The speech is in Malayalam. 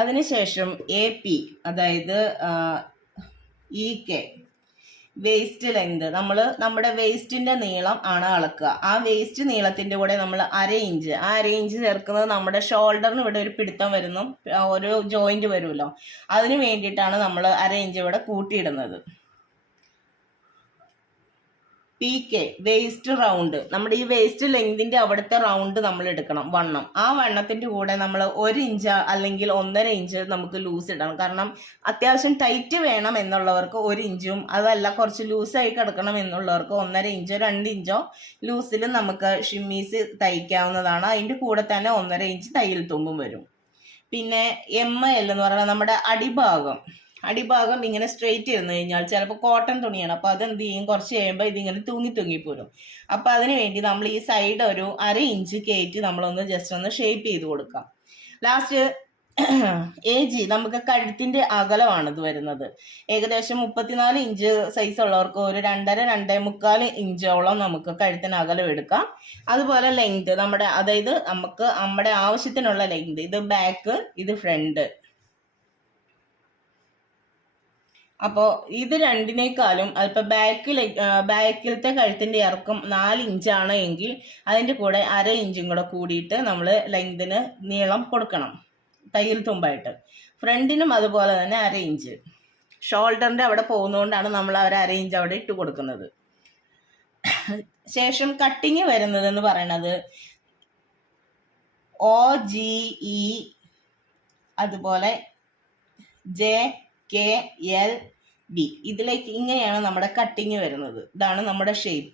അതിനുശേഷം എ പി അതായത് ഇ കെ വേസ്റ്റ് ലെങ്ത് നമ്മൾ നമ്മുടെ വേസ്റ്റിന്റെ നീളം ആണ് അളക്കുക. ആ വേസ്റ്റ് നീളത്തിന്റെ കൂടെ നമ്മൾ അര ഇഞ്ച് ആ അര ഇഞ്ച് ചേർക്കുന്നത് നമ്മുടെ ഷോൾഡറിന് ഇവിടെ ഒരു പിടുത്തം വരുന്നു. ഒരു ജോയിന്റ് വരുമല്ലോ. അതിന് വേണ്ടിയിട്ടാണ് നമ്മൾ അര ഇഞ്ച് ഇവിടെ കൂട്ടിയിടുന്നത്. പി കെ വേസ്റ്റ് റൗണ്ട് നമ്മുടെ ഈ വേസ്റ്റ് ലെങ്തിന്റെ അവിടുത്തെ റൗണ്ട് നമ്മൾ എടുക്കണം വണ്ണം. ആ വണ്ണത്തിന്റെ കൂടെ നമ്മൾ ഒരു ഇഞ്ച് അല്ലെങ്കിൽ ഒന്നര ഇഞ്ച് നമുക്ക് ലൂസ് ഇടണം. കാരണം അത്യാവശ്യം ടൈറ്റ് വേണം എന്നുള്ളവർക്ക് ഒരു ഇഞ്ചും അതല്ല കുറച്ച് ലൂസായി കിടക്കണം എന്നുള്ളവർക്ക് ഒന്നര ഇഞ്ചോ രണ്ട് ഇഞ്ചോ ലൂസിൽ നമുക്ക് ഷിമ്മീസ് തയ്ക്കാവുന്നതാണ്. അതിന്റെ കൂടെ തന്നെ ഒന്നര ഇഞ്ച് തയ്യൽ തുമ്പും വരും. പിന്നെ എം എൽ എന്ന് പറയുന്നത് നമ്മുടെ അടിഭാഗം. അടിഭാഗം ഇങ്ങനെ സ്ട്രെയിറ്റ് ഇരുന്ന് കഴിഞ്ഞാൽ ചിലപ്പോൾ കോട്ടൺ തുണിയാണ്. അപ്പോൾ അതെന്ത് ചെയ്യും? കുറച്ച് കഴിയുമ്പോൾ ഇതിങ്ങനെ തൂങ്ങി തൂങ്ങി പോരും. അപ്പോൾ അതിന് വേണ്ടി നമ്മൾ ഈ സൈഡ് ഒരു അര ഇഞ്ച് കയറ്റി നമ്മളൊന്ന് ജസ്റ്റ് ഒന്ന് ഷേപ്പ് ചെയ്ത് കൊടുക്കാം. ലാസ്റ്റ് എ ജി നമുക്ക് കഴുത്തിന്റെ അകലമാണ് ഇത് വരുന്നത്. ഏകദേശം മുപ്പത്തിനാല് ഇഞ്ച് സൈസ് ഉള്ളവർക്ക് ഒരു രണ്ടര രണ്ടേ മുക്കാൽ ഇഞ്ചോളം നമുക്ക് കഴുത്തിന് അകലം എടുക്കാം. അതുപോലെ ലെങ്ത് നമ്മുടെ അതായത് നമുക്ക് നമ്മുടെ ആവശ്യത്തിനുള്ള ലെങ്ത് ഇത് ബാക്ക് ഇത് ഫ്രണ്ട് അപ്പോൾ ഇത് രണ്ടിനേക്കാളും അല്പം ബാക്കിൽ ബാക്കിലത്തെ കഴുത്തിന്റെ ഇറക്കം നാല് ഇഞ്ചാണ് എങ്കിൽ അതിന്റെ കൂടെ അര ഇഞ്ചും കൂടെ കൂടിയിട്ട് നമ്മൾ ലെങ്തിന് നീളം കൊടുക്കണം. തയ്യൽ തുമ്പായിട്ട്. ഫ്രണ്ടിനും അതുപോലെ തന്നെ അര ഇഞ്ച് ഷോൾഡറിന്റെ അവിടെ പോകുന്നതുകൊണ്ടാണ് നമ്മൾ അവർ അര ഇഞ്ച് അവിടെ ഇട്ട് കൊടുക്കുന്നത്. ശേഷം കട്ടിങ് വരുന്നത് എന്ന് പറയുന്നത് ഒ ജി ഇ അതുപോലെ ജെ കെ എൽ ബി ഇതിലേക്ക് ഇങ്ങനെയാണ് നമ്മുടെ കട്ടിങ് വരുന്നത്. ഇതാണ് നമ്മുടെ ഷേപ്പ്